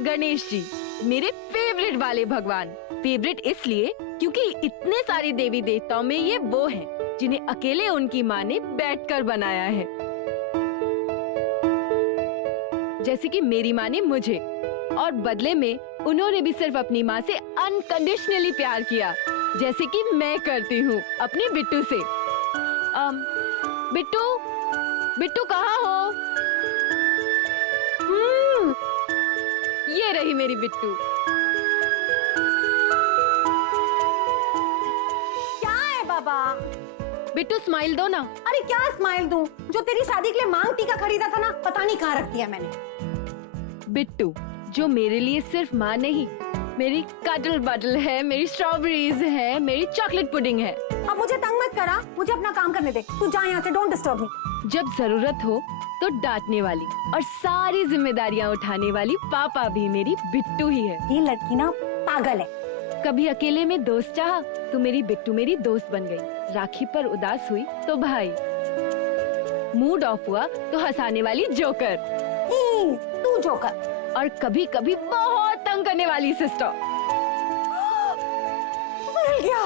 गणेश जी, मेरे फेवरेट वाले भगवान। फेवरेट इसलिए क्योंकि इतने सारे देवी देवताओं में ये वो हैं जिन्हें अकेले उनकी माँ ने बैठकर बनाया है। जैसे कि मेरी माँ ने मुझे, और बदले में उन्होंने भी सिर्फ अपनी माँ से अनकंडीशनली प्यार किया, जैसे कि मैं करती हूँ अपनी बिट्टू से। बिट्टू, बिट्टू कहाँ हो? ये रही मेरी बिट्टू। क्या है बाबा? बिट्टू स्माइल दो ना। अरे क्या स्माइल दूं? जो तेरी शादी के लिए मांग टीका खरीदा था ना, पता नहीं कहाँ रख दिया मैंने। बिट्टू, जो मेरे लिए सिर्फ माँ नहीं, मेरी कटल बटल है, मेरी स्ट्रॉबेरीज है, मेरी चॉकलेट पुडिंग है। अब मुझे तंग मत करा, मुझे अपना काम करने दे। तू जा यहाँ से, डोंट डिस्टर्ब मी। जब जरूरत हो तो डांटने वाली और सारी जिम्मेदारियाँ उठाने वाली पापा भी मेरी बिट्टू ही है। ये लड़की ना पागल है। कभी अकेले में दोस्त चाहा तो मेरी बिट्टू मेरी दोस्त बन गई। राखी पर उदास हुई तो भाई, मूड ऑफ हुआ तो हंसाने वाली जोकर, तू जोकर। और कभी कभी बहुत तंग करने वाली सिस्टर। मिल गया।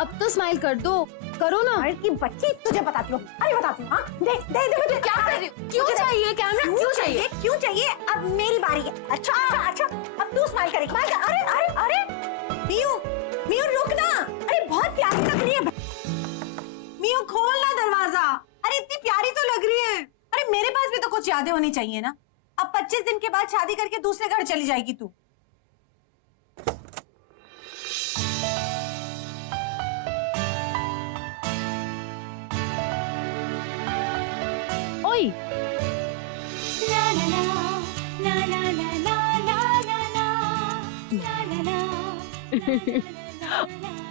अब तो स्माइल कर दो, करो ना। की बच्ची, तुझे बताती हूँ। अरे बताती हूँ। दे दे दे मुझे। क्या कर रही हो? क्यों चाहिए कैमरा? क्यों चाहिए? क्यों चाहिए? अब मेरी बारी है। अच्छा अच्छा अच्छा, अब तू स्माइल करेगी। अरे अरे अरे मियू, मियू रुक ना। अरे बहुत प्यारी लग रही है। मियू खोल ना दरवाजा। अरे इतनी प्यारी तो लग रही है। अरे मेरे पास भी तो कुछ यादें होनी चाहिए ना। अब 25 दिन के बाद शादी करके दूसरे घर चली जाएगी तू। ओए,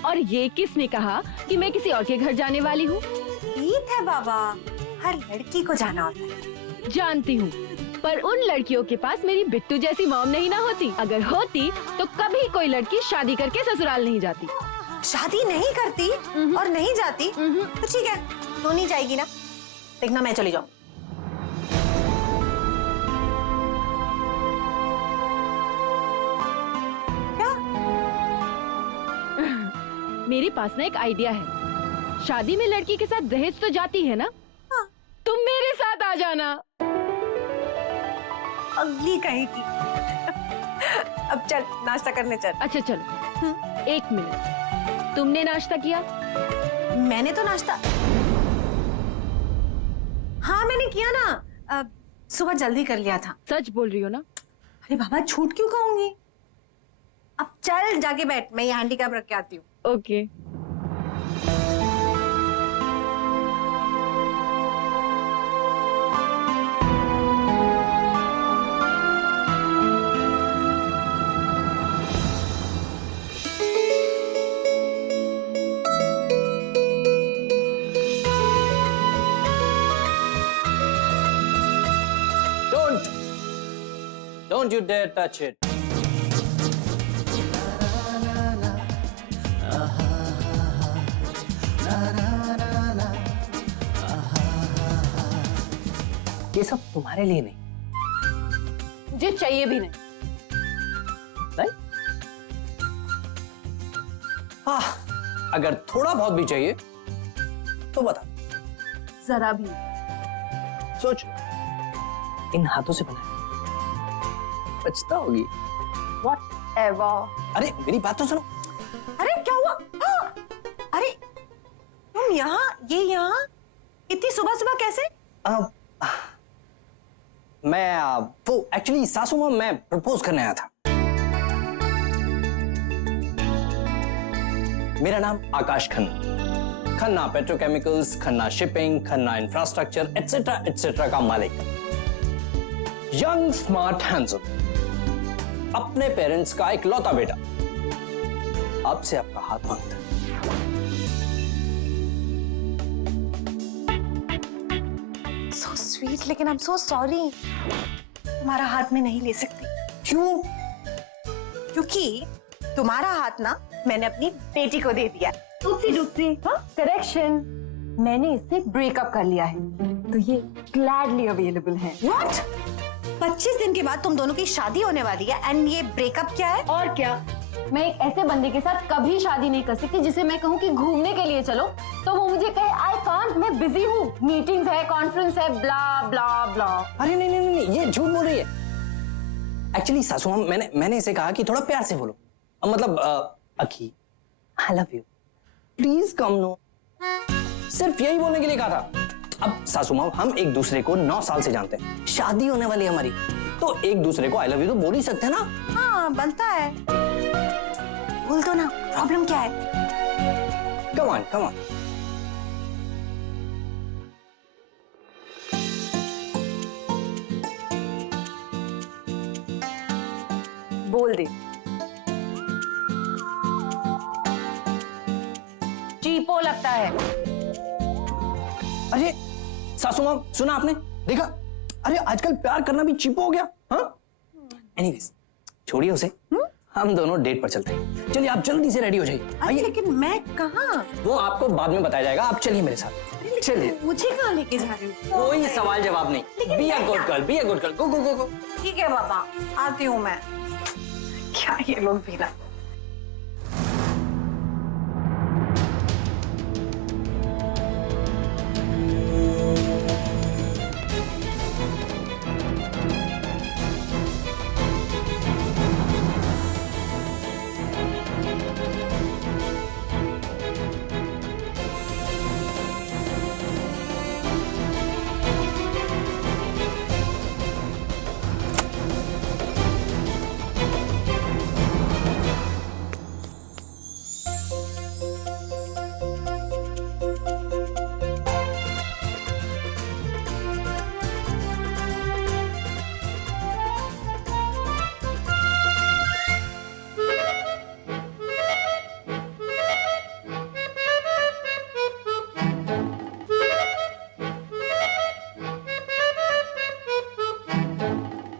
और ये किसने कहा कि मैं किसी और के घर जाने वाली हूँ? ठीक है बाबा, हर लड़की को जाना होता है। जानती हूँ, पर उन लड़कियों के पास मेरी बिट्टू जैसी मॉम नहीं ना होती। अगर होती तो कभी कोई लड़की शादी करके ससुराल नहीं जाती। शादी नहीं करती और नहीं जाती तो ठीक है, तो नहीं जाएगी ना। देखना मैं चली जाऊँ। क्या? मेरे पास ना एक आइडिया है। शादी में लड़की के साथ दहेज तो जाती है ना? हाँ। तुम मेरे साथ आ जाना। अगली कहेगी। अब चल नाश्ता करने चल। अच्छा चलो। एक मिनट, तुमने नाश्ता किया? मैंने तो नाश्ता, हाँ मैंने किया ना। सुबह जल्दी कर लिया था। सच बोल रही हो ना? अरे बाबा झूठ क्यों कहूंगी। अब चल जाके बैठ, मैं ये हैंडीकैप रख के आती हूँ। Okay. Don't you dare touch it. ये सब तुम्हारे लिए नहीं। मुझे चाहिए भी नहीं। नहीं? हाँ, अगर थोड़ा बहुत भी चाहिए तो बता। जरा भी। सोच, इन हाथों से बनाया, बचता होगी। Whatever। अरे मेरी बात तो सुनो। अरे क्या हुआ? अरे तुम यहाँ, ये यहाँ इतनी सुबह सुबह कैसे? मैं वो एक्चुअली सासू मां, मैं प्रपोज करने आया था। मेरा नाम Akash Khanna, Khanna petrochemicals, Khanna shipping, Khanna infrastructure etcetera etcetera का मालिक। यंग स्मार्ट हैंडसम, अपने पेरेंट्स का एक लौता बेटा। आपसे आपका हाथ मांगता है। So sweet, लेकिन I'm so sorry, तुम्हारा हाथ में नहीं ले सकती। क्यों? क्योंकि तुम्हारा हाथ ना मैंने अपनी बेटी को दे दिया। करेक्शन, मैंने इससे ब्रेकअप कर लिया है, तो ये ग्लैडली अवेलेबल है। What? 25 दिन के बाद तुम दोनों की शादी होने वाली है एंड ये ब्रेकअप क्या है? और क्या, मैं एक ऐसे बंदे के साथ कभी शादी नहीं कर सकती जिसे मैं कहूँ कि घूमने के लिए चलो तो वो मुझे कहे आई कांट, मैं बिजी हूँ, मीटिंग्स है, कॉन्फ्रेंस है, ब्ला ब्ला ब्ला। अरे नहीं नहीं नहीं, ये झूठ बोल रही है। एक्चुअली सासू माँ, मैंने इसे कहा कि थोड़ा प्यार से बोलो, मतलब अखी I love you, please come no, सिर्फ यही बोलने के लिए कहा था। अब सासू माँ, हम एक दूसरे को 9 साल से जानते हैं, शादी होने वाली है हमारी, तो एक दूसरे को आई लव यू तो बोल ही सकते हैं ना। हाँ बनता है, बोल दो ना, प्रॉब्लम क्या है? Come on come on. बोल दे। चीपो लगता है। अरे सासू माँ, सुना आपने, देखा, अरे आजकल प्यार करना भी चीप हो गया। हाँ एनीवेज छोड़िए उसे, हम दोनों डेट पर चलते हैं। चलिए आप जल्दी से रेडी हो जाइए। अरे आइए, लेकिन मैं कहाँ? वो आपको बाद में बताया जाएगा, आप चलिए मेरे साथ। चलिए, मुझे कहाँ लेके जा रही हो? कोई सवाल जवाब नहीं, लेकिन बी अ मैं गुड क्या? Girl, be a good girl, go go go go. ठीक है बाबा, आती हूँ मैं। क्या ये लोग भी ना।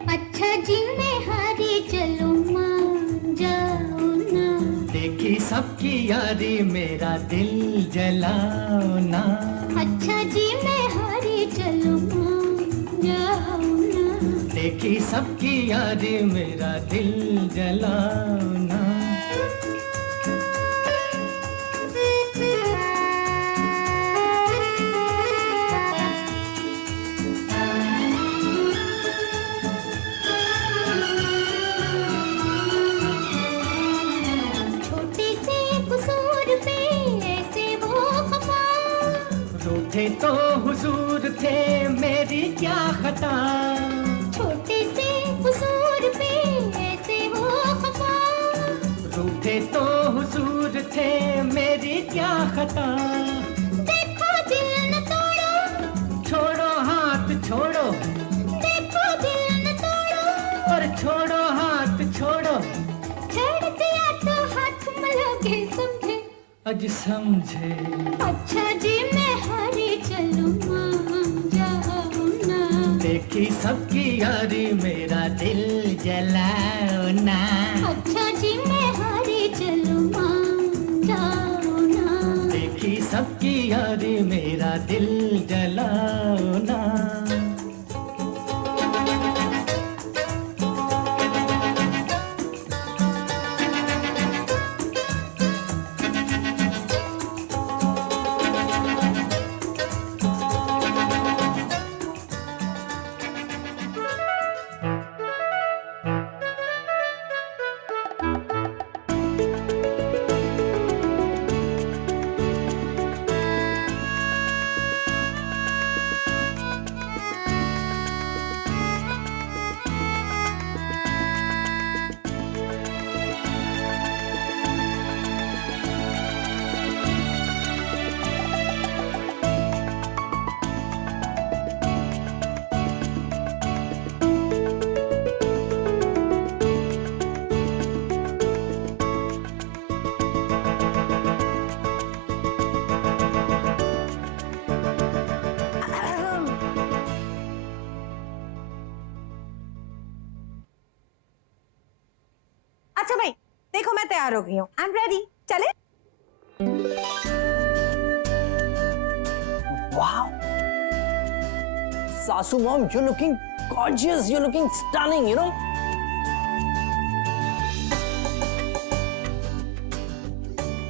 अच्छा जी मैं हारी चलूं मान जाओ ना। देखी सबकी यारी मेरा दिल जलाओ ना। अच्छा जी मैं हारी चलूं मान जाओ ना। देखी सबकी यारी मेरा दिल जलाओ ना। छोटे से कसूर पे ऐसे वो खफा। रूठे तो हुजूर थे मेरी क्या खता। छोटे से कसूर पे ऐसे वो खफा। रूठे तो हुजूर थे मेरी क्या खता। देखो दिल न तोड़ो, छोड़ो हाथ छोड़ो, देखो दिल न तोड़ो। और छोड़ो हाथ छोड़ो। छेड़ दिया तो हाथ मलोगे समझे। अज समझे। अच्छा जी मैं हारी चलूं मान जाओ ना। देखी सबकी यारी मेरा दिल जलाओ ना। अच्छा जी मैं हारी चलूं मान जाओ ना। देखी सबकी यारी मेरा दिल जलाओ ना। अच्छा भाई देखो मैं तैयार हो गई हूँ, आई एम रेडी, चले? वाओ सासू mom, you looking gorgeous, you're looking stunning, you know.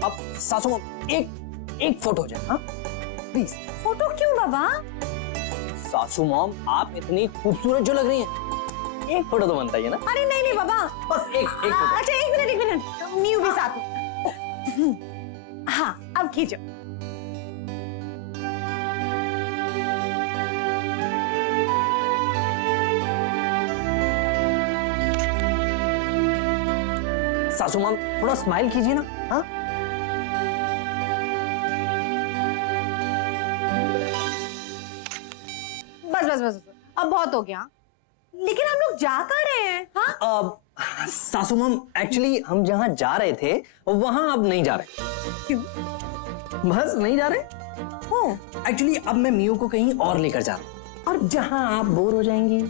अब सासू माँ एक फोटो हो जाए, हाँ प्लीज। फोटो क्यों बाबा? सासू मॉम आप इतनी खूबसूरत जो लग रही हैं, एक फोटो तो बनता ही है ना। अरे नहीं नहीं बाबा, बस एक फोटो। अच्छा एक मिनट मीयू भी साथ में। हाँ अब खींचो। सासू मॉम थोड़ा स्माइल कीजिए ना। हाँ बस अब बहुत हो गया। लेकिन हम लोग जा कहाँ रहे हैं? हाँ सासू मॉम एक्चुअली हम जहाँ जा रहे थे वहां अब नहीं जा रहे। क्यों? बस नहीं जा रहे। एक्चुअली अब मैं मियू को कहीं और लेकर जा रहा हूँ, और जहाँ आप बोर हो जाएंगी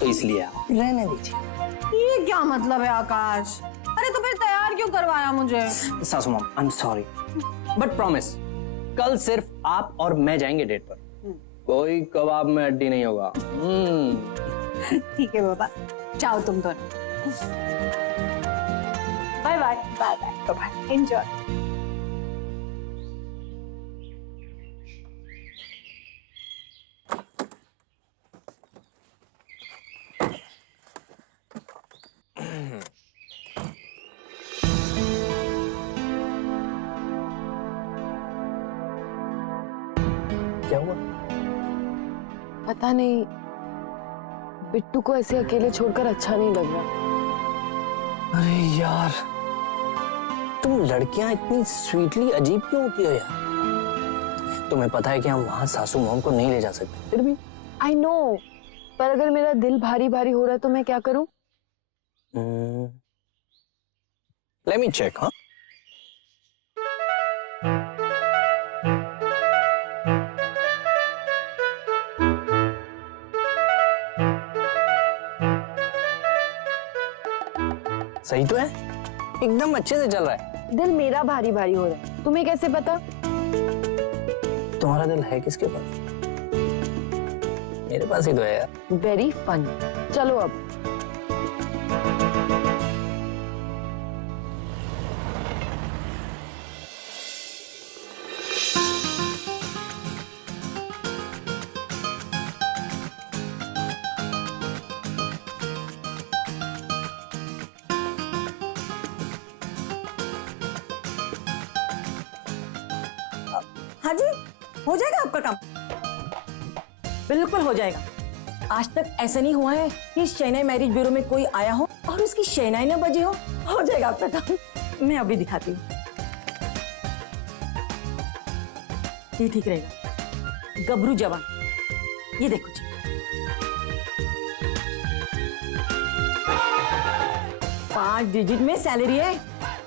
तो इसलिए आप रहने दीजिए। ये क्या मतलब है आकाश? अरे तो फिर तैयार क्यों करवाया मुझे? सासू mom I am sorry, but promise कल सिर्फ आप और मैं जाएंगे डेट पर। कोई कबाब में हड्डी नहीं होगा। ठीक है बाबा, जाओ तुम दोनों। Bye bye bye bye bye, enjoy. क्या हुआ? पता नहीं, बिट्टू को ऐसे अकेले छोड़कर अच्छा नहीं लग रहा। अरे यार, तुम लड़कियां इतनी स्वीटली अजीब क्यों होती हो यार? तुम्हें पता है कि हम वहां सासू मॉम को नहीं ले जा सकते, फिर भी। आई नो, पर अगर मेरा दिल भारी भारी हो रहा है तो मैं क्या करूं? Let me check. हाँ सही तो है, एकदम अच्छे से चल रहा है। दिल मेरा भारी भारी हो रहा है, तुम्हें कैसे पता? तुम्हारा दिल है किसके पास? मेरे पास ही तो है यार। Very fun. चलो अब। हाँ जी, हो जाएगा आपका काम। बिल्कुल हो जाएगा। आज तक ऐसा नहीं हुआ है कि शहनाई मैरिज ब्यूरो में कोई आया हो और उसकी शहनाई ना बजी हो। हो जाएगा आपका काम। मैं अभी दिखाती हूँ। ये ठीक रहेगा। गबरू जवान, ये देखो जी। 5 डिजिट में सैलरी है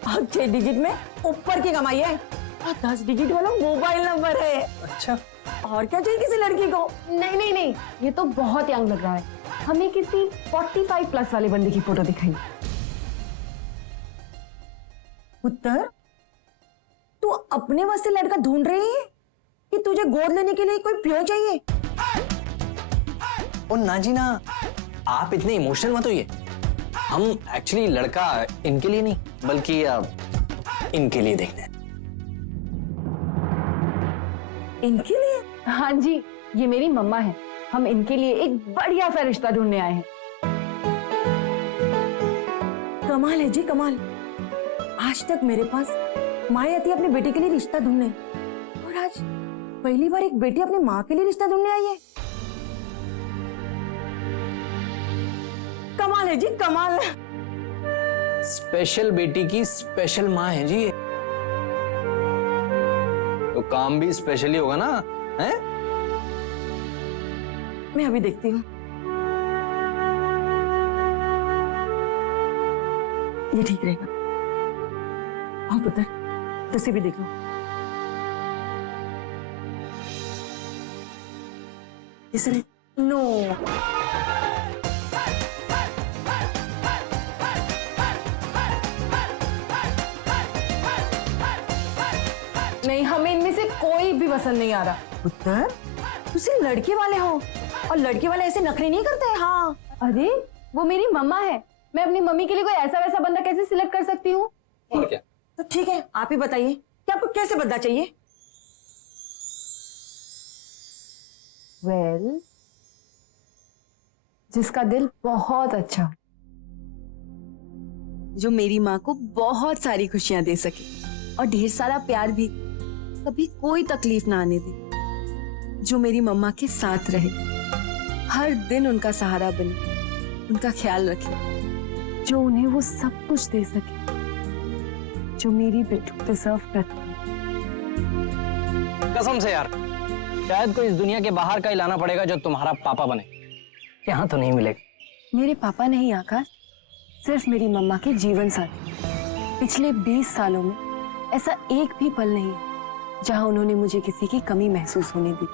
और 6 डिजिट में ऊपर की कमाई है और 10 डिजिट वाला मोबाइल नंबर है। अच्छा, और क्या चाहिए किसी लड़की को? नहीं नहीं नहीं, ये तो बहुत यंग लग रहा है। हमें किसी 45 प्लस वाले बंदे की फोटो दिखाई। उत्तर, तू अपने वास्ते लड़का ढूंढ रही है कि तुझे गोद लेने के लिए कोई प्यो चाहिए? ओ ना जी ना, आप इतने इमोशनल मत होइए। हम एक्चुअली लड़का इनके लिए नहीं बल्कि इनके लिए देखते हैं। इनके लिए? हाँ जी, ये मेरी मम्मा है। हम इनके लिए एक बढ़िया सा रिश्ता ढूंढने आए हैं। कमाल है जी, कमाल। आज तक मेरे पास माँ आती अपने बेटे के लिए रिश्ता ढूंढने, और आज पहली बार एक बेटी अपनी माँ के लिए रिश्ता ढूंढने आई है। कमाल है जी, कमाल। स्पेशल बेटी की स्पेशल माँ है जी, तो काम भी स्पेशली होगा ना, हैं? मैं अभी देखती हूँ। ये ठीक रहेगा। आओ पुत्र, तुसी भी देख लो। इसने नो, नहीं, हमें इनमें से कोई भी पसंद नहीं आ रहा। पुत्र तुसी लड़के वाले हो, और लड़के वाले ऐसे नखरे नहीं करते। हाँ अरे वो मेरी मम्मा है, मैं अपनी मम्मी के लिए कोई ऐसा वैसा बंदा कैसे सिलेक्ट कर सकती हूँ? और क्या? तो ठीक है, आप ही बताइए कि आपको कैसे बंदा चाहिए? वेल, जिसका दिल बहुत अच्छा, जो मेरी माँ को बहुत सारी खुशियां दे सके और ढेर सारा प्यार भी, कभी कोई तकलीफ ना आने दे, जो मेरी मम्मा के साथ रहे, हर दिन उनका सहारा बने, उनका ख्याल रखे, जो उन्हें वो सब कुछ दे सके जो मेरी बिट्टू डिजर्व करती है। कसम से यार, शायद कोई इस दुनिया के बाहर का ही लाना पड़ेगा जो तुम्हारा पापा बने, यहाँ तो नहीं मिलेगा। मेरे पापा नहीं आकाश, सिर्फ मेरी मम्मा के जीवन साथी। पिछले 20 सालों में ऐसा एक भी पल नहीं है जहां उन्होंने मुझे किसी की कमी महसूस होने दी।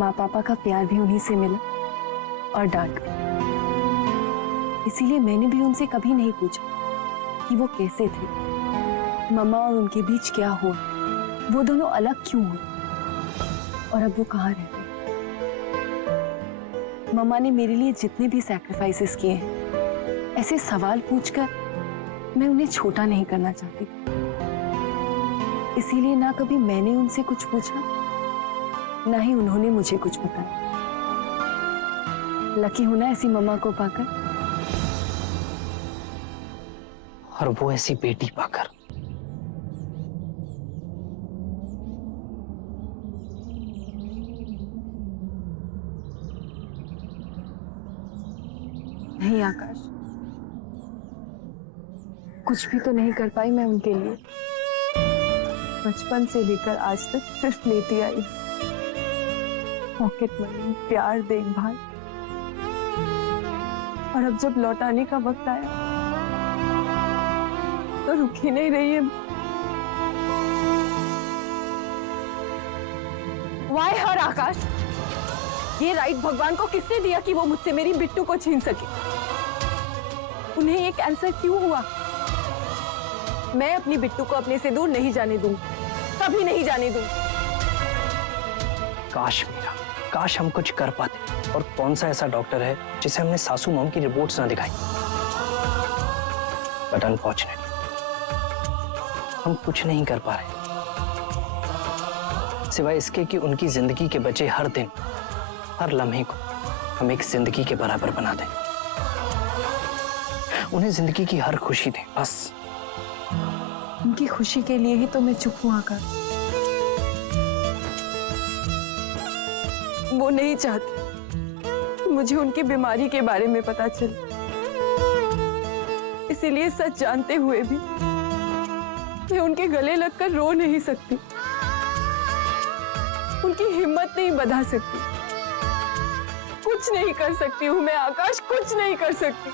माँ पापा का प्यार भी उन्हीं से मिला और डांट भी। इसीलिए मैंने भी उनसे कभी नहीं पूछा कि वो कैसे थे, मम्मा और उनके बीच क्या हुआ, वो दोनों अलग क्यों हुए और अब वो कहाँ रहते हैं। मम्मा ने मेरे लिए जितने भी सैक्रिफाइसेस किए हैं, ऐसे सवाल पूछकर मैं उन्हें छोटा नहीं करना चाहती। इसीलिए ना कभी मैंने उनसे कुछ पूछा, ना ही उन्होंने मुझे कुछ बताया। लकी हूं ना ऐसी मम्मा को पाकर, और वो ऐसी बेटी पाकर। नहीं आकाश, कुछ भी तो नहीं कर पाई मैं उनके लिए। बचपन से लेकर आज तक सिर्फ लेती आई, पॉकेट मनी, प्यार, देखभाल, और अब जब लौटाने का वक्त आया तो रुक ही नहीं रही है। वाई हर आकाश, ये राइट भगवान को किसने दिया कि वो मुझसे मेरी बिट्टू को छीन सके? उन्हें ये कैंसर क्यों हुआ? मैं अपनी बिट्टू को अपने से दूर नहीं जाने दूंगी, कभी नहीं जाने दूंगी। काश मीरा, काश हम कुछ कर पाते। और कौन सा ऐसा डॉक्टर है जिसे हमने सासू मॉम की रिपोर्ट्स ना दिखाई? बट अनफॉर्चुनेटली हम कुछ नहीं कर पा रहे, सिवाय इसके कि उनकी जिंदगी के बचे हर दिन, हर लम्हे को हम एक जिंदगी के बराबर बना दें। उन्हें जिंदगी की हर खुशी दें, बस। उनकी खुशी के लिए ही तो मैं चुप हूं आकाश। वो नहीं चाहती मुझे उनकी बीमारी के बारे में पता चले, इसीलिए सच जानते हुए भी मैं उनके गले लगकर रो नहीं सकती, उनकी हिम्मत नहीं बढ़ा सकती, कुछ नहीं कर सकती हूँ मैं आकाश, कुछ नहीं कर सकती।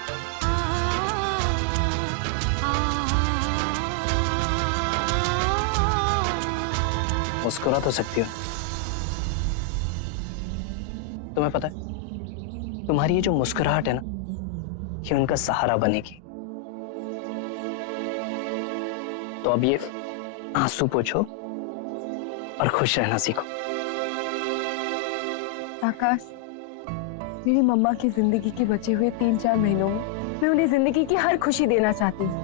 मुस्कुरा तो सकती हो, तुम्हें पता है तुम्हारी ये जो मुस्कुराहट है ना, ये उनका सहारा बनेगी। तो अब ये आंसू पोंछो और खुश रहना सीखो। आकाश, मेरी मम्मा की जिंदगी के बचे हुए 3-4 महीनों में मैं उन्हें जिंदगी की हर खुशी देना चाहती हूँ,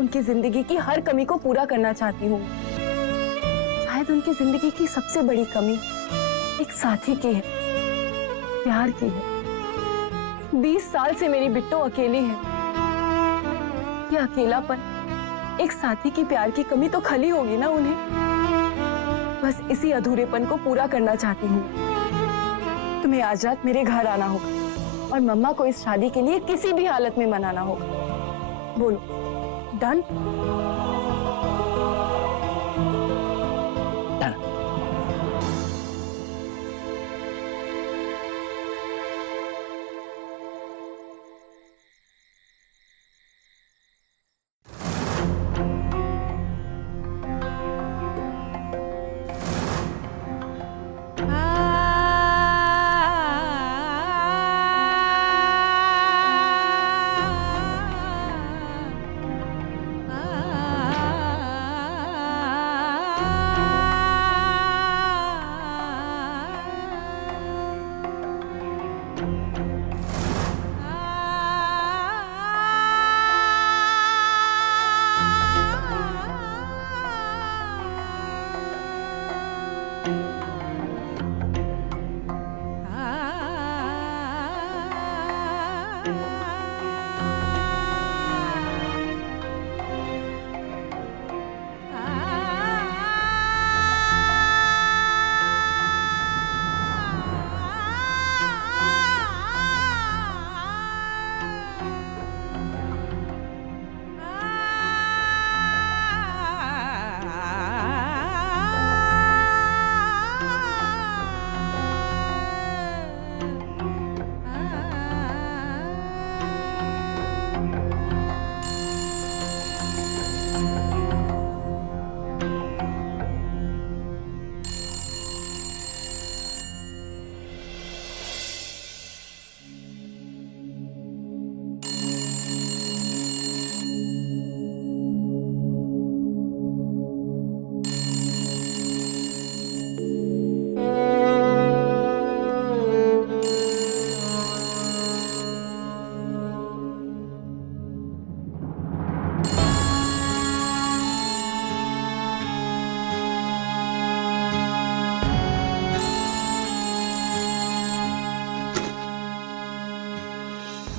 उनकी जिंदगी की हर कमी को पूरा करना चाहती हूँ। शायद उनकी जिंदगी की सबसे बड़ी कमी एक साथी की है, प्यार की है। 20 साल से मेरी बिट्टू अकेली है। ये अकेलापन, एक साथी की प्यार की कमी तो खली होगी ना उन्हें। बस इसी अधूरेपन को पूरा करना चाहती हूँ। तुम्हें आज रात मेरे घर आना होगा और मम्मा को इस शादी के लिए किसी भी हालत में मनाना होगा। बोलो, done? Done.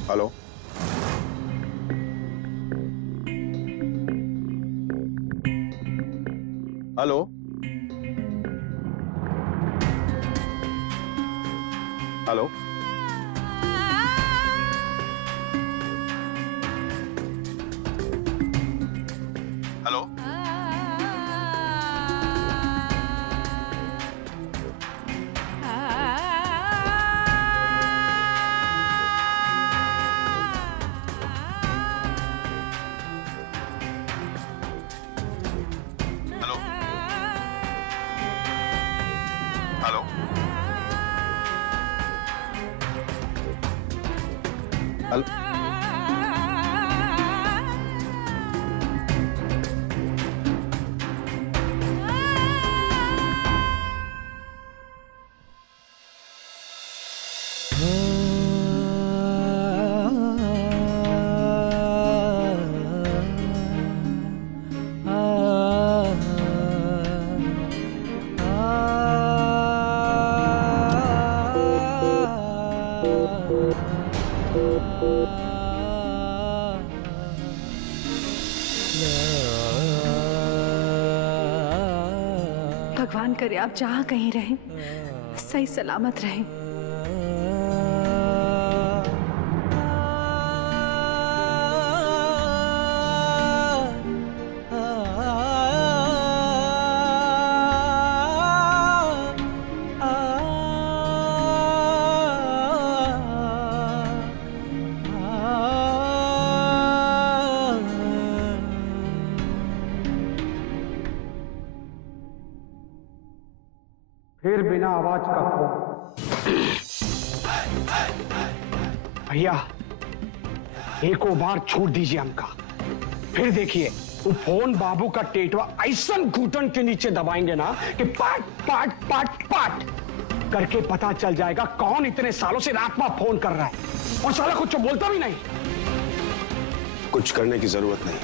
Hello, hello, hello, hello, hello, hello, hello, भगवान करे आप जहाँ कहीं रहें, सही सलामत रहें। फिर बिना आवाज का फोन। भैया एक बार छोड़ दीजिए हमका, फिर देखिए वो फोन बाबू का टेटवा ऐसा घुटन के नीचे दबाएंगे ना कि पाट पाट पाट पाट करके पता चल जाएगा कौन इतने सालों से रात में फोन कर रहा है और साला कुछ बोलता भी नहीं। कुछ करने की जरूरत नहीं।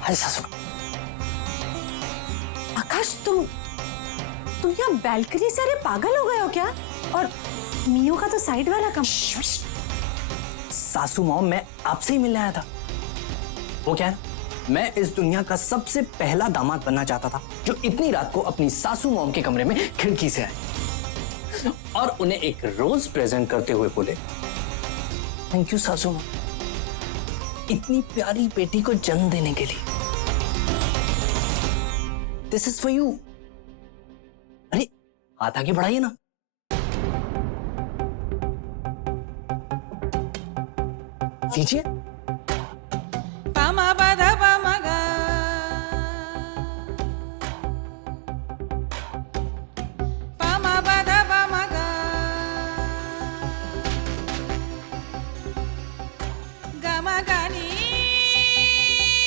हाय सासू। आकाश, तुम यहाँ बैल्कनी से, अरे पागल हो गए हो क्या? और मियो का तो साइड वाला कम। सासू मॉम, मैं आपसे ही मिलने आया था। वो क्या है, मैं इस दुनिया का सबसे पहला दामाद बनना चाहता था जो इतनी रात को अपनी सासू मॉम के कमरे में खिड़की से आए और उन्हें एक रोज प्रेजेंट करते हुए बोले, थैंक यू सासू मॉम, इतनी प्यारी बेटी को जन्म देने के लिए। This is for you. अरे हाथ आगे बढ़ाइए ना। लीजिए।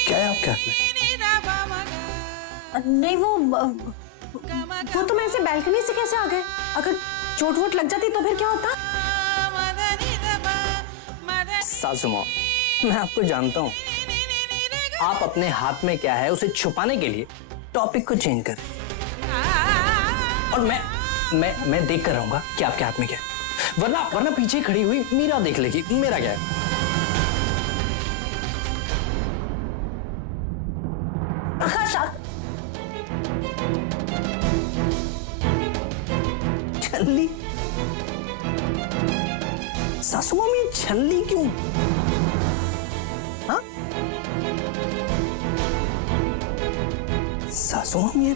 क्या है आपके हाथ में? नहीं, वो तो मैं ऐसे बैल्कनी से कैसे आ गए? अगर चोट वोट लग जाती तो फिर क्या होता? सासू मॉम, मैं आपको जानता हूं। आप अपने हाथ में क्या है उसे छुपाने के लिए टॉपिक को चेंज करें और मैं देख कर रहूंगा कि आपके हाथ में क्या है, वरना पीछे खड़ी हुई मीरा देख लेगी मेरा क्या है। छल्ली? सासू मॉम, ये छल्ली क्यों? हाँ? सासू मॉम, ये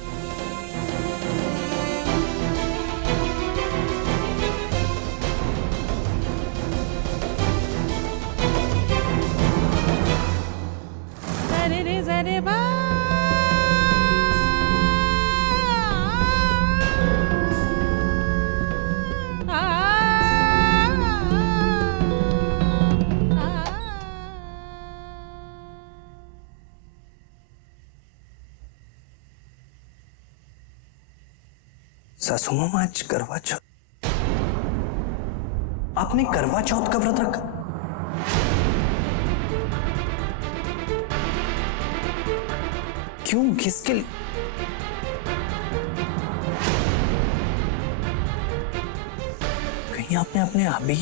सासू मामा आज करवा चौथ, आपने करवा चौथ का व्रत रखा? क्यों, किसके लिए? कहीं आपने अपने अभी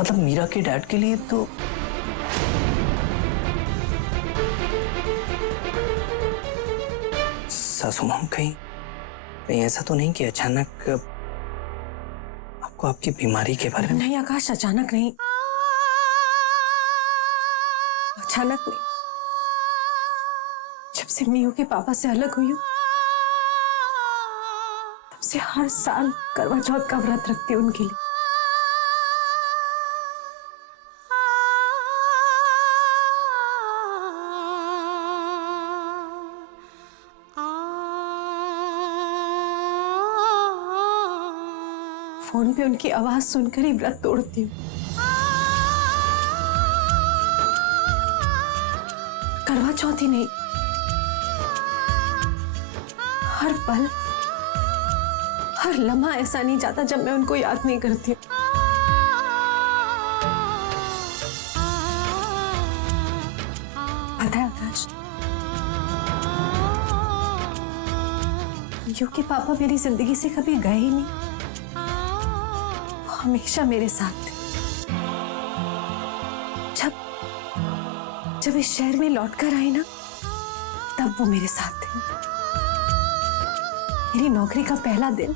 मतलब मीरा के डैड के लिए तो सासू माम कहीं ऐसा तो नहीं कि अचानक आपको आपकी बीमारी के बारे में? नहीं आकाश, अचानक नहीं, अचानक नहीं। जब से मियो के पापा से अलग हुई हूं तब से हर साल करवा चौथ का व्रत रखती हूं उनके लिए। फोन पे उनकी आवाज सुनकर ही व्रत तोड़ती हूँ। करवा चौथ ही नहीं, हर पल हर लम्हा ऐसा नहीं जाता जब मैं उनको याद नहीं करती हूँ। पता है आकाश, यू के पापा मेरी जिंदगी से कभी गए ही नहीं, हमेशा मेरे साथ थे। जब इस शहर में लौटकर आए ना, तब वो मेरे साथ थे। मेरी नौकरी का पहला दिन,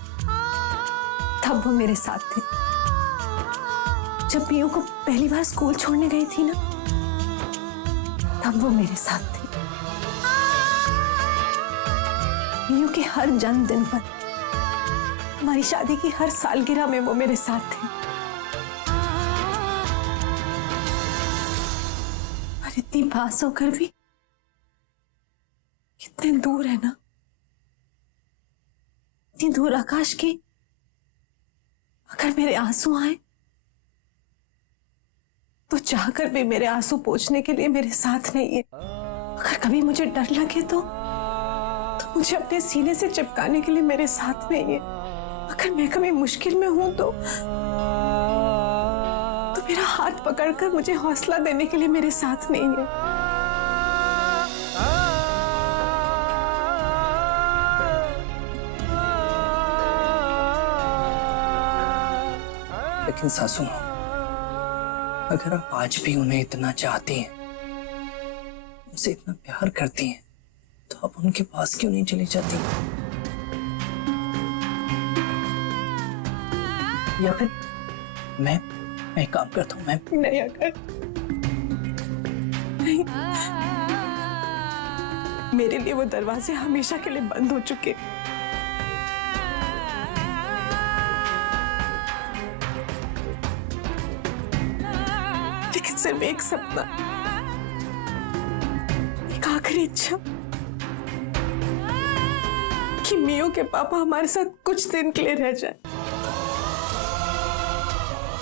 तब वो मेरे साथ थे। जब मियो को पहली बार स्कूल छोड़ने गई थी ना, तब वो मेरे साथ थे। मियो के हर जन्मदिन पर, हमारी शादी की हर सालगिरह में वो मेरे साथ थे। और इतनी पास होकर भी कितने दूर है ना, इतनी दूर आकाश की। अगर मेरे आंसू आए तो चाहकर भी मेरे आंसू पोंछने के लिए मेरे साथ नहीं है। अगर कभी मुझे डर लगे तो मुझे अपने सीने से चिपकाने के लिए मेरे साथ नहीं है। अगर मैं कभी मुश्किल में हूं तो मेरा हाथ पकड़कर मुझे हौसला देने के लिए मेरे साथ नहीं है। लेकिन सासू मां, अगर आप आज भी उन्हें इतना चाहती हैं, उनसे इतना प्यार करती हैं, तो आप उनके पास क्यों नहीं चली जाती? या फिर मैं एक काम करता हूं, मैं नहीं अगर नहीं, मेरे लिए वो दरवाजे हमेशा के लिए बंद हो चुके। लेकिन सिर्फ एक सपना, एक आखिरी इच्छा कि मियो के पापा हमारे साथ कुछ दिन के लिए रह जाए,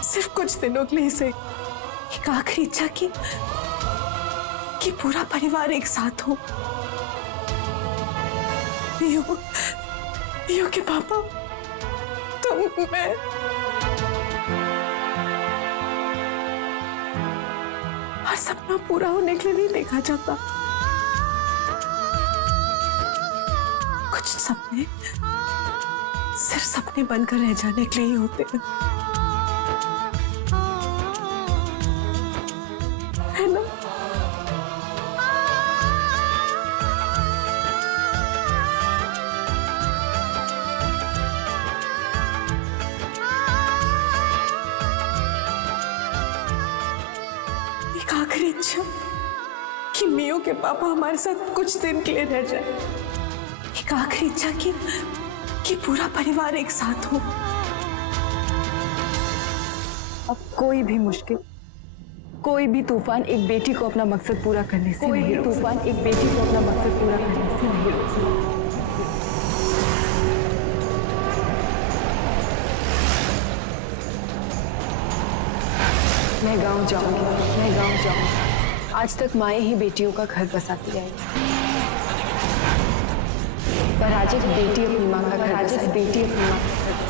सिर्फ कुछ दिनों के लिए। से एक आखिरी इच्छा कि पूरा परिवार एक साथ हो। मियो के पापा, तुम, मैं। हर सपना पूरा होने के लिए नहीं देखा जाता। कुछ सपने सिर्फ सपने बनकर रह जाने के लिए ही होते हैं, है ना? एक आखिरी इच्छा कि मियो के पापा हमारे साथ कुछ दिन के लिए रह जाए। एक आखिरी इच्छा कि पूरा परिवार एक साथ हो। अब कोई भी मुश्किल, कोई भी तूफान एक बेटी को अपना मकसद पूरा करने से नहीं रोक सकता। तूफान एक बेटी को अपना मकसद पूरा करने से नहीं रोक सकता। मैं गांव जाऊंगी, मैं गांव जाऊंगी। आज तक माएं ही बेटियों का घर बसाती आई। पर आज एक बेटी अपनी माँ का घर, आज एक बेटी अपनी माँ का घर।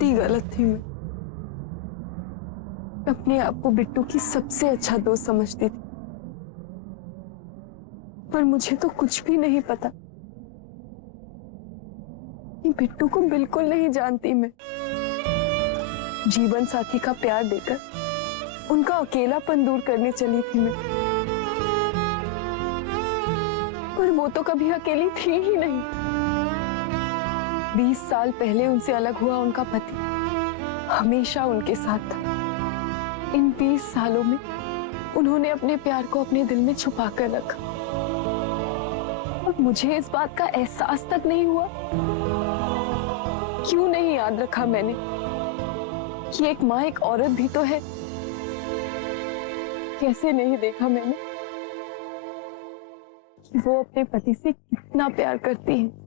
कितनी गलत थी मैं। अपने आप को बिट्टू की सबसे अच्छा दोस्त समझती थी, पर मुझे तो कुछ भी नहीं पता कि बिट्टू को बिल्कुल नहीं जानती मैं। जीवन साथी का प्यार देकर उनका अकेलापन दूर करने चली थी मैं, पर वो तो कभी अकेली थी ही नहीं। 20 साल पहले उनसे अलग हुआ उनका पति हमेशा उनके साथ था। इन 20 सालों में उन्होंने अपने प्यार को अपने दिल में छुपा कर रखा, और मुझे इस बात का एहसास तक नहीं हुआ। क्यों नहीं याद रखा मैंने कि एक माँ एक औरत भी तो है। कैसे नहीं देखा मैंने कि वो अपने पति से कितना प्यार करती है।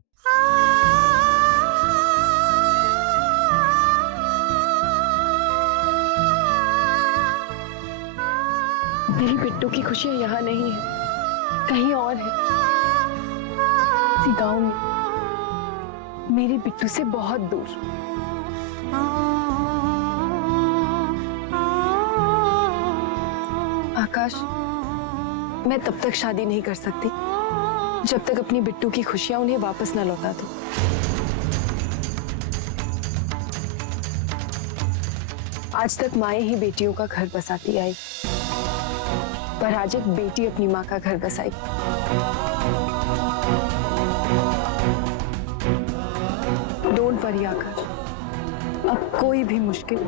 मेरी बिट्टू की खुशियां यहाँ नहीं है, कहीं और है। किसी गांव में, मेरी बिट्टू से बहुत दूर। आकाश, मैं तब तक शादी नहीं कर सकती जब तक अपनी बिट्टू की खुशियां उन्हें वापस न लौटा दूं। आज तक माएं ही बेटियों का घर बसाती आई, पर आज एक बेटी अपनी माँ का घर बसाई। डोंट वरी आकाश, अब कोई भी मुश्किल,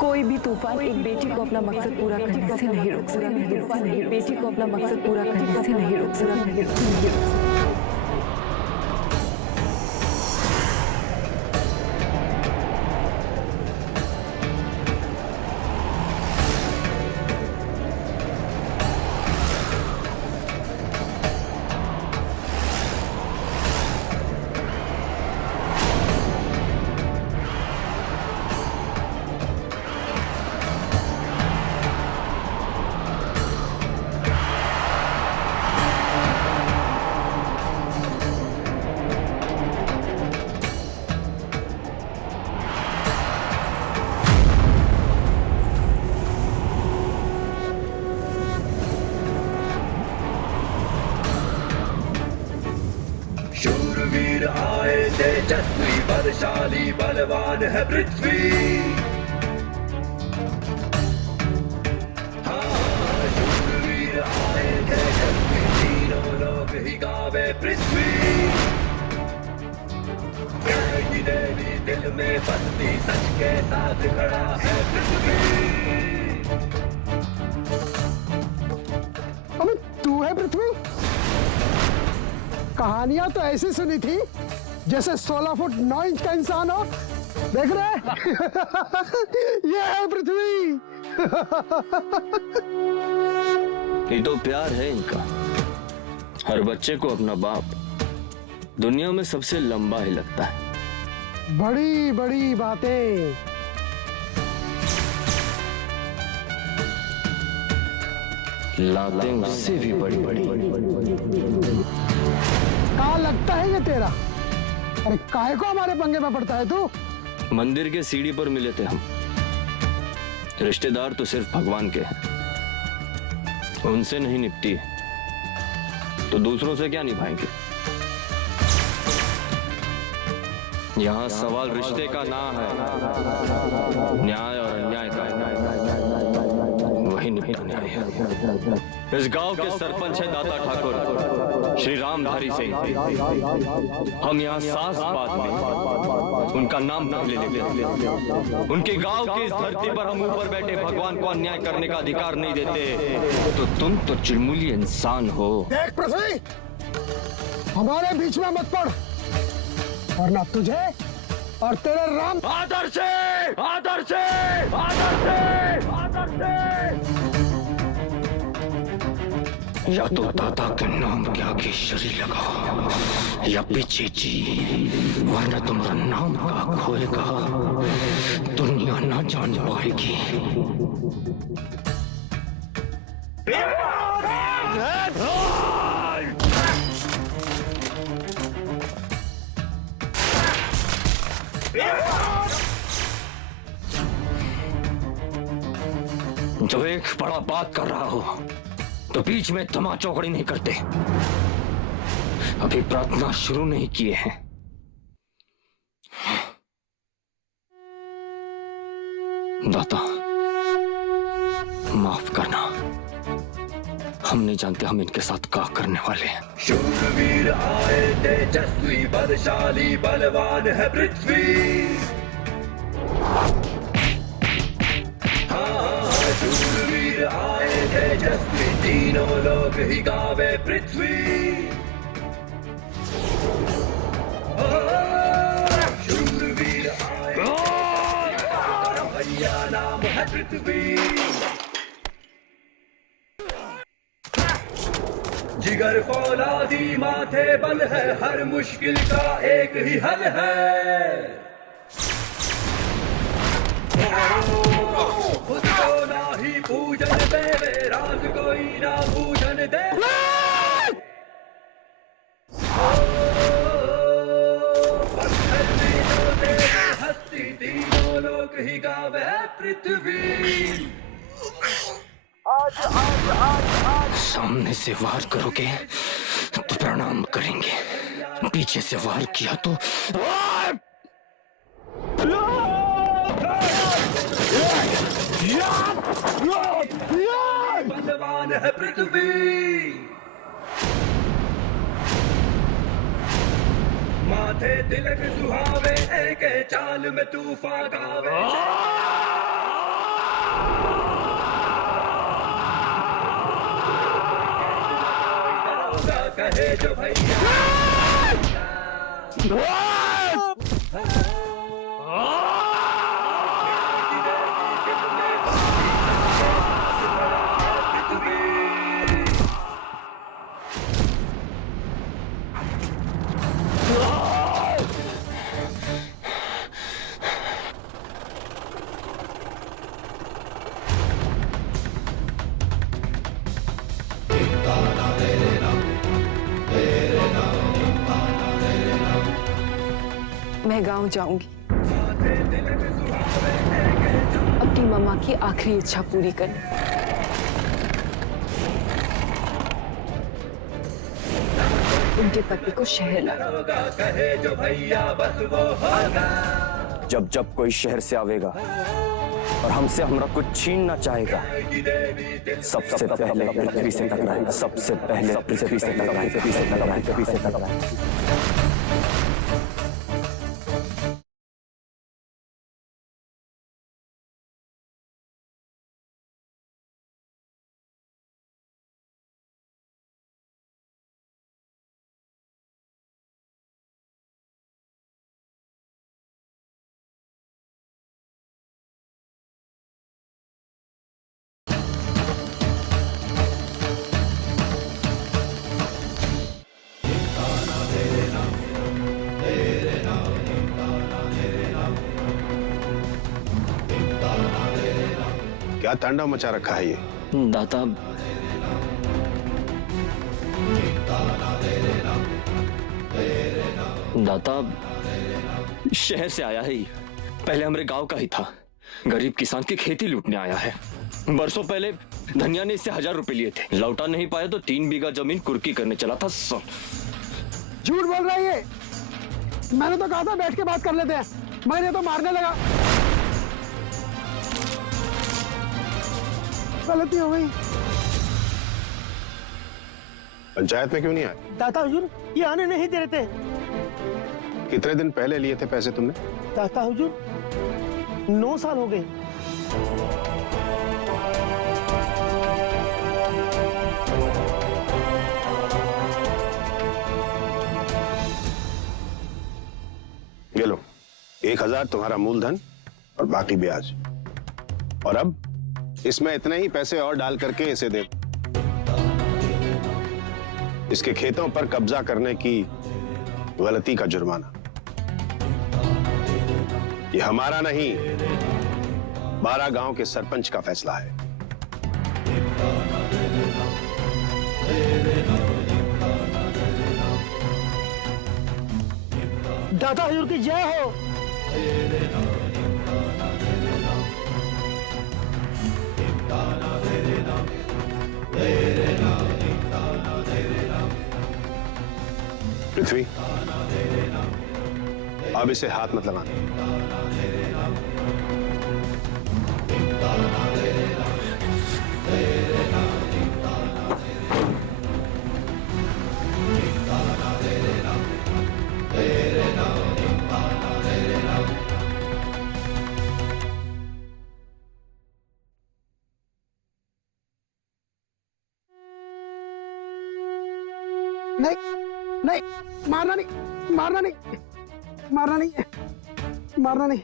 कोई भी तूफान एक बेटी को अपना मकसद पूरा करने से नहीं रोक सकता। बेटी को अपना मकसद पूरा करने से नहीं रोक सकता। शूरवीर आए तेजस्वी बलशाली बलवान है पृथ्वी। हाँ, शूरवीर आए तेजस्वी तीनों लोग ही गावे पृथ्वी। न्याय की देवी दिल में बसती सच के साथ खड़ा है पृथ्वी। अबे तू है पृथ्वी? कहानियां तो ऐसी सुनी थी जैसे 16 फुट 9 इंच का इंसान हो। देख रहे ये है पृथ्वी। ये तो प्यार है इनका। हर बच्चे को अपना बाप दुनिया में सबसे लंबा ही लगता है। बड़ी बड़ी बातें। लातें उससे भी बड़ी बड़ी। काल लगता है ये तेरा? अरे काहे को हमारे पंगे में पड़ता है तू? मंदिर के सीढ़ी पर मिले थे हम। रिश्तेदार तो सिर्फ भगवान के हैं, उनसे नहीं निपटी तो दूसरों से क्या निभाएंगे? यहाँ सवाल रिश्ते का ना है, न्याय और अन्याय का वही निपटने आए हैं। इस गांव के सरपंच है दाता ठाकुर श्री रामधारी सिंह। हम यहाँ सास बात में उनका नाम पहले लेते हैं। उनके गांव की इस धरती पर हम ऊपर बैठे भगवान को अन्याय करने का अधिकार नहीं देते। तो तुम तो चिड़मुली इंसान हो। देख पृथ्वी, हमारे बीच में मत पड़, वरना तुझे और तेरे राम आदर से, आदर से, आदर से, आदर से। या तो दादा के नाम के आगे शरी लगाओ या पीछे जी, वरना तुम्हारा नाम का खोएगा, दुनिया ना जान पाएगी। जब एक बड़ा बात कर रहा हो तो बीच में तमा चौकड़ी नहीं करते। अभी प्रार्थना शुरू नहीं किए हैं। दाता माफ करना, हम नहीं जानते हम इनके साथ क्या करने वाले हैं। शूरवीर आए तेजस्वी बलशाली बलवान है पृथ्वी। शूरवीर आए तेजस्वी तीनों लोग ही गावे पृथ्वी। शूरवीर आए भैया नाम है पृथ्वी। जिगर फौलादी माथे बल है, हर मुश्किल का एक ही हल है। खुद को ना ही पूजन देवे, राज कोई ना पूजन दे। पत्थर में जो देवे हस्ती, तीनों लोग ही गावे पृथ्वी। सामने से वार करोगे तो प्रणाम करेंगे, पीछे से वार किया तो बलवान है पृथ्वी। माथे तिलक सुहावे, एक चाल में तूफान गावे। कहे जो भैया मैं गांव जाऊंगी, अपनी मम्मा की आखिरी इच्छा पूरी करने। उनके पति को शहर लाना। कहे जो भैया बस वो होगा। जब जब कोई शहर से आवेगा और हमसे हमारा कुछ छीनना चाहेगा, सबसे पहले पृथ्वी से टकराएगा, सबसे पहले पृथ्वी से टकराएगा, पृथ्वी से टकराएगा, पृथ्वी से टकराएगा। क्या तांडव मचा रखा है ये? दाता दाता शहर से आया है ही, पहले हमारे गांव का ही था। गरीब किसान की खेती लूटने आया है। बरसों पहले धनिया ने इससे 1000 रुपए लिए थे, लौटा नहीं पाया तो 3 बीघा जमीन कुर्की करने चला था। झूठ बोल रहा है ये। मैंने तो कहा था बैठ के बात कर लेते हैं, मगर ये तो मारने लगा। गलती हो गई। पंचायत में क्यों नहीं आए? दाता हुजूर ये आने नहीं दे रहे थे। कितने दिन पहले लिए थे पैसे तुमने? दाता हुजूर 9 साल हो गए। ये लो 1000 तुम्हारा मूलधन और बाकी ब्याज। और अब इसमें इतने ही पैसे और डाल करके इसे दे। इसके खेतों पर कब्जा करने की गलती का जुर्माना। ये हमारा नहीं, 12 गांव के सरपंच का फैसला है। दाता हुजूर की जय हो। पृथ्वी, अब इसे हाथ मत लगाना। नहीं नहीं, मारना नहीं, मारना नहीं, मारना नहीं, मारना नहीं।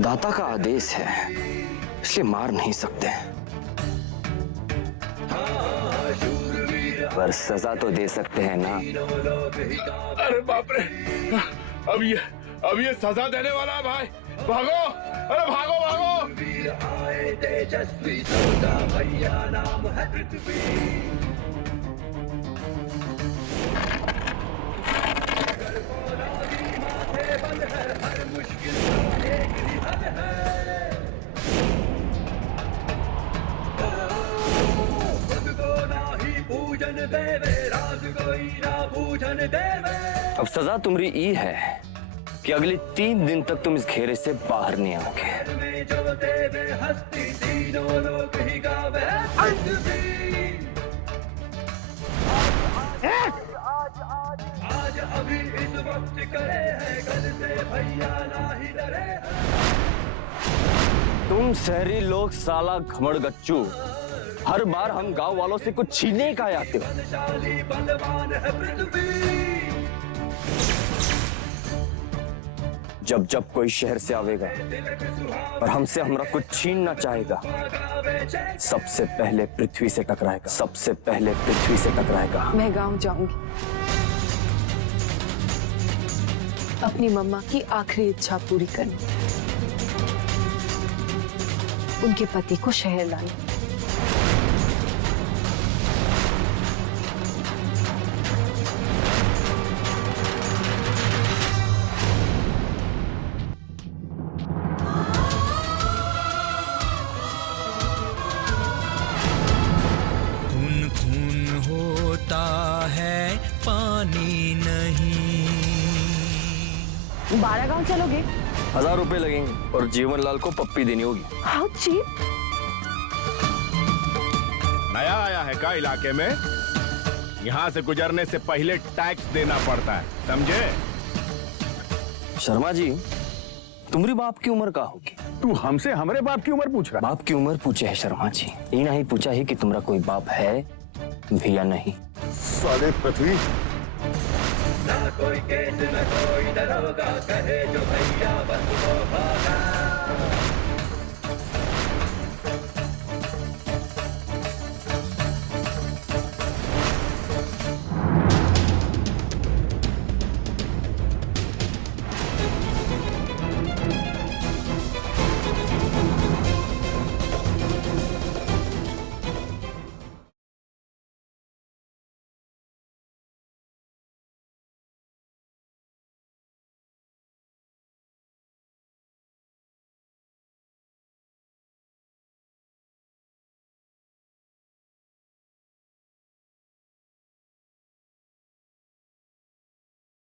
दाता का आदेश है, इसलिए मार नहीं सकते, पर सजा तो दे सकते हैं ना। अरे बाप रे, अब ये सजा देने वाला है भाई। भागो, अरे भागो भागो। आए तेजस्वी सौदा भैया नाम है पृथ्वी। माथे बंद है हर मुश्किल का एक ही हल है। खुद को ना ही पूजन देवे, राज कोई ना पूजन देवे। अब सजा तुम्हारी ई है कि अगले 3 दिन तक तुम इस घेरे से बाहर नहीं आओगे। आज अभी इस वक्त करे है, कल से भैया ना ही डरे है। तुम शहरी लोग साला घमड़ गच्चू, हर बार हम गांव वालों से कुछ छीनने का आते हो। बलशाली बलवान है पृथ्वी। जब जब कोई शहर से आवेगा और हमसे हमरा कुछ छीनना चाहेगा, सबसे पहले पृथ्वी से टकराएगा, सबसे पहले पृथ्वी से टकराएगा। मैं गांव जाऊंगी, अपनी मम्मा की आखिरी इच्छा पूरी करनी, उनके पति को शहर लाना। है पानी नहीं। 12 गांव चलोगे? 1000 रुपए लगेंगे और जीवनलाल को पप्पी देनी होगी। How cheap. नया आया है का इलाके में? यहाँ से गुजरने से पहले टैक्स देना पड़ता है, समझे? शर्मा जी, तुम्हारी बाप की उम्र का होगी? तू हमसे हमारे बाप की उम्र पूछ रहा? बाप की उम्र पूछे है शर्मा जी, ये नहीं पूछा है कि तुम्हारा कोई बाप है भी या नहीं। साले पृथ्वी, ना कोई केस न कोई दरोगा, कहे जो भैया बस वो होगा।